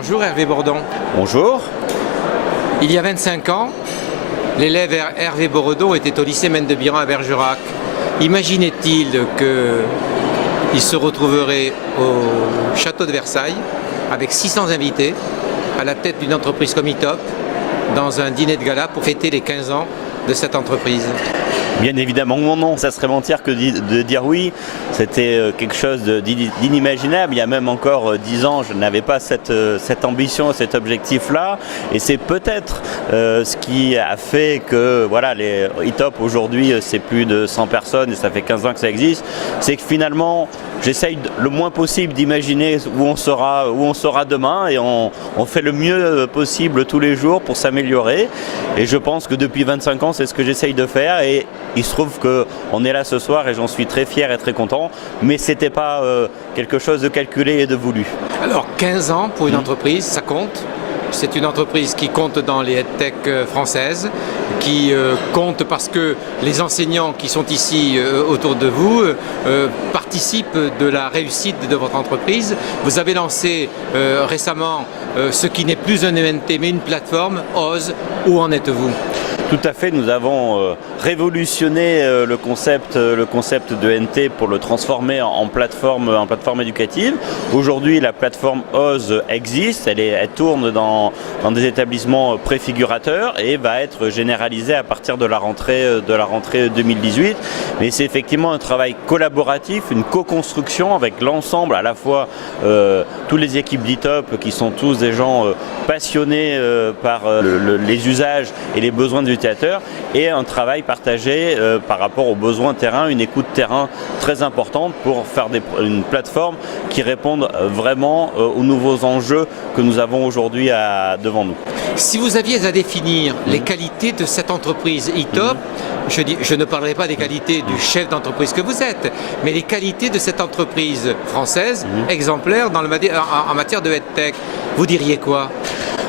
Bonjour Hervé Bordon. Bonjour. Il y a 25 ans, l'élève Hervé Bordon était au lycée Maine de Biran à Bergerac. Imaginait-il qu'il se retrouverait au château de Versailles avec 600 invités à la tête d'une entreprise comme ITOP dans un dîner de gala pour fêter les 15 ans de cette entreprise? Bien évidemment non, ça serait mentir que de dire oui. C'était quelque chose d'inimaginable. Il y a même encore 10 ans, je n'avais pas cette ambition, cet objectif-là. Et c'est peut-être ce qui a fait que voilà, les ITOP aujourd'hui, c'est plus de 100 personnes et ça fait 15 ans que ça existe. C'est que finalement, j'essaye le moins possible d'imaginer où on sera demain et on fait le mieux possible tous les jours pour s'améliorer. Et je pense que depuis 25 ans, c'est ce que j'essaye de faire. Et il se trouve qu'on est là ce soir et j'en suis très fier et très content, mais ce n'était pas quelque chose de calculé et de voulu. Alors 15 ans pour une entreprise, ça compte. C'est une entreprise qui compte dans les EdTech françaises, qui compte parce que les enseignants qui sont ici autour de vous participent de la réussite de votre entreprise. Vous avez lancé récemment ce qui n'est plus un ENT mais une plateforme, OZ. Où en êtes-vous ? Tout à fait, nous avons révolutionné le concept de NT pour le transformer en plateforme éducative. Aujourd'hui, la plateforme OZ existe, elle tourne dans des établissements préfigurateurs et va être généralisée à partir de la rentrée 2018. Mais c'est effectivement un travail collaboratif, une co-construction avec l'ensemble, à la fois toutes les équipes d'ITOP qui sont tous des gens passionnés par les usages et les besoins des utilisateurs et un travail partagé par rapport aux besoins terrain, une écoute terrain très importante pour faire une plateforme qui réponde vraiment aux nouveaux enjeux que nous avons aujourd'hui devant nous. Si vous aviez à définir les qualités de cette entreprise ITOP, je ne parlerai pas des qualités du chef d'entreprise que vous êtes, mais les qualités de cette entreprise française, exemplaire en matière de EdTech, vous diriez quoi ?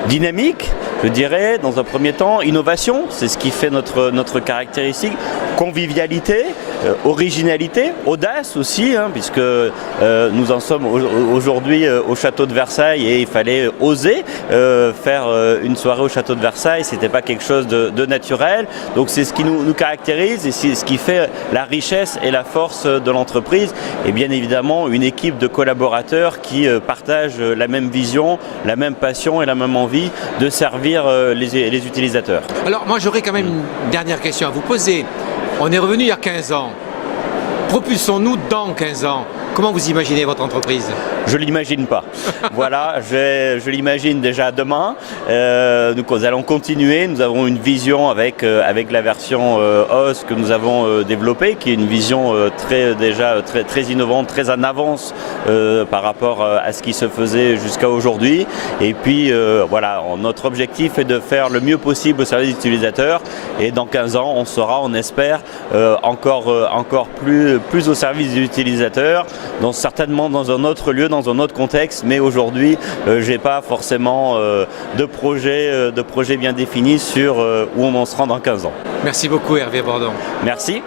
Dynamique, je dirais, dans un premier temps, innovation, c'est ce qui fait notre caractéristique, convivialité, originalité, audace aussi, puisque nous en sommes aujourd'hui au château de Versailles et il fallait oser faire une soirée au château de Versailles, c'était pas quelque chose de naturel, donc c'est ce qui nous caractérise et c'est ce qui fait la richesse et la force de l'entreprise et bien évidemment une équipe de collaborateurs qui partagent la même vision, la même passion et la même envie de servir les utilisateurs. Alors moi j'aurais quand même une dernière question à vous poser. On est revenu il y a 15 ans. Propulsons-nous dans 15 ans. Comment vous imaginez votre entreprise ? Je ne l'imagine pas. Voilà, je l'imagine déjà demain. Nous allons continuer. Nous avons une vision avec la version OZ que nous avons développée, qui est une vision très innovante, très en avance par rapport à ce qui se faisait jusqu'à aujourd'hui. Et puis voilà, notre objectif est de faire le mieux possible au service des utilisateurs. Et dans 15 ans, on sera, on espère, encore plus au service des utilisateurs, certainement dans un autre lieu, dans un autre contexte, mais aujourd'hui, je n'ai pas forcément de projet bien défini sur où on en sera dans 15 ans. Merci beaucoup Hervé Bordon. Merci.